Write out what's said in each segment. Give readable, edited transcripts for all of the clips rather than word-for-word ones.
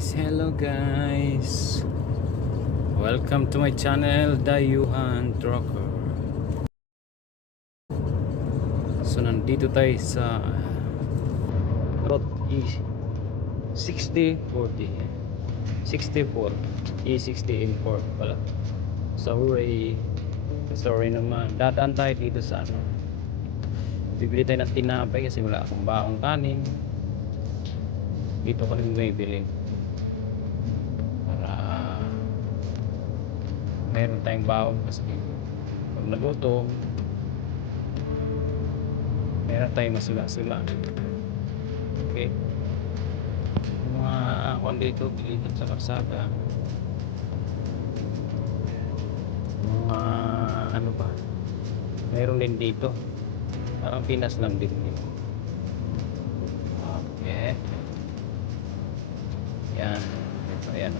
hello guys. Welcome to my channel, Dayuhan Trucker. So nandito tayo sa Route E6040 64 E60 pala. Sa Uray. Sorry naman. Dadaan tayo dito sa ano. Bibili tayo ng tinapay kasi wala akong bakong kanin. Dito kami bibili para meron tayong baon kasi pag nagutom meron tayong masula-sula. Okay, mga akon dito dito sa kalsada, mga ano ba meron din dito, parang Pinas lang din dito. Okay, yan ito, yan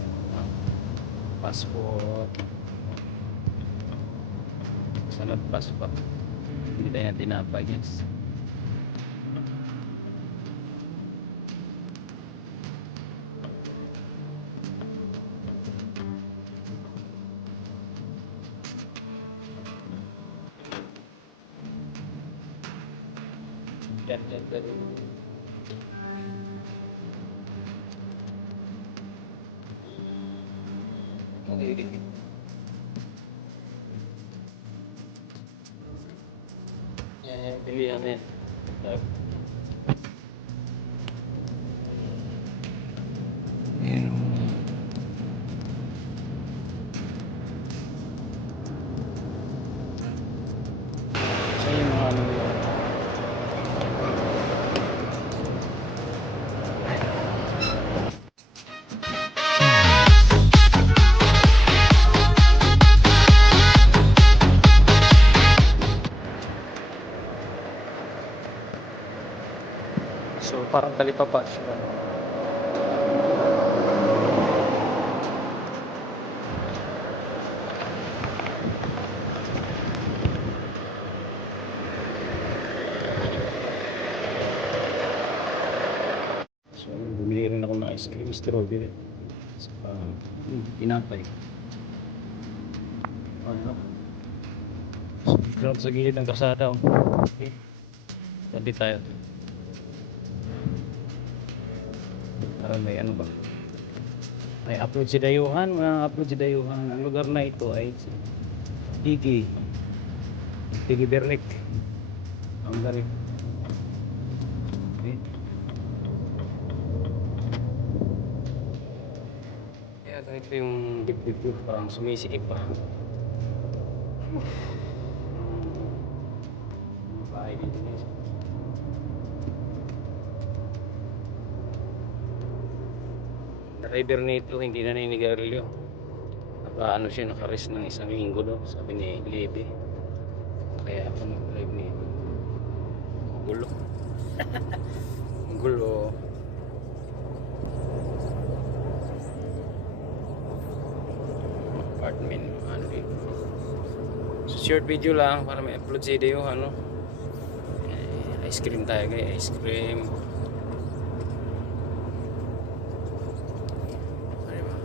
passport, salad passport. Hindi tayo tinapay guys. Yan. Yan, pilihan yan. So yung mga ano yun. So parang talipapa siya. So bumili rin ako ng ice cream strawberry. So, tinapay. Ano? So, sa gilid ng kasada. Okay. Tadi tayo. Parang may ano ba? May upload si Dayuhan, upload si Dayuhan. Ang lugar na ito ay Tigi Berlik. Ang galing. Okay. Kaya ito yung dip parang sumisikip pa. Mga bahay dito guys. Driver nito hindi na ninigarilyo. Ano siya, naka-rest ng isang linggo doon, sabi ni Levy. Kaya ako nag-drive nito. Gulo. Gulo. Apartment, ano dito. So, short video lang para may upload sa video, ano. Ice cream tayo guys, ice cream.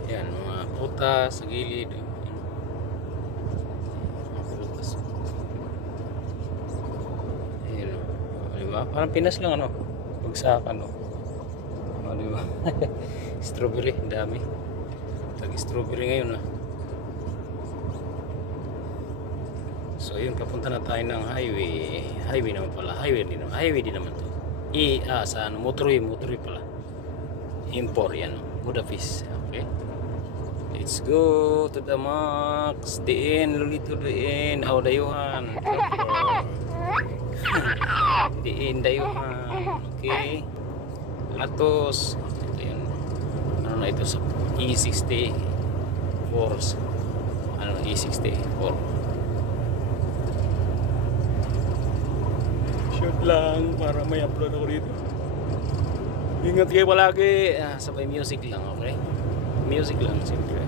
Yan, mga prutas sa gilid. Mga prutas. Ayan o. Diba? Parang Pinas lang ano. Pagsakan o. Diba? Strawberry, dami. Tag-strawberry ngayon. So yun, papunta na tayo ng highway. Highway naman pala. Highway din naman to. Sa ano, motorway pala. Impor yan. Budapest. Okay. Let's go to the max. Diin, Lolito Diin. Dayuhan. Diin, Dayuhan. Okay. Atos. Ito yun. Ano na ito sa E64. Ano, E64. Shoot lang para may upload ako dito. Ingat kayo palagi. Sabay music lang, okay? Music lang, siyempre.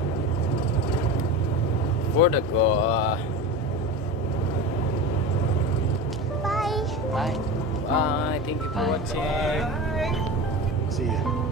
For the go. Bye. Bye. Bye. Thank you for watching. Bye. See ya.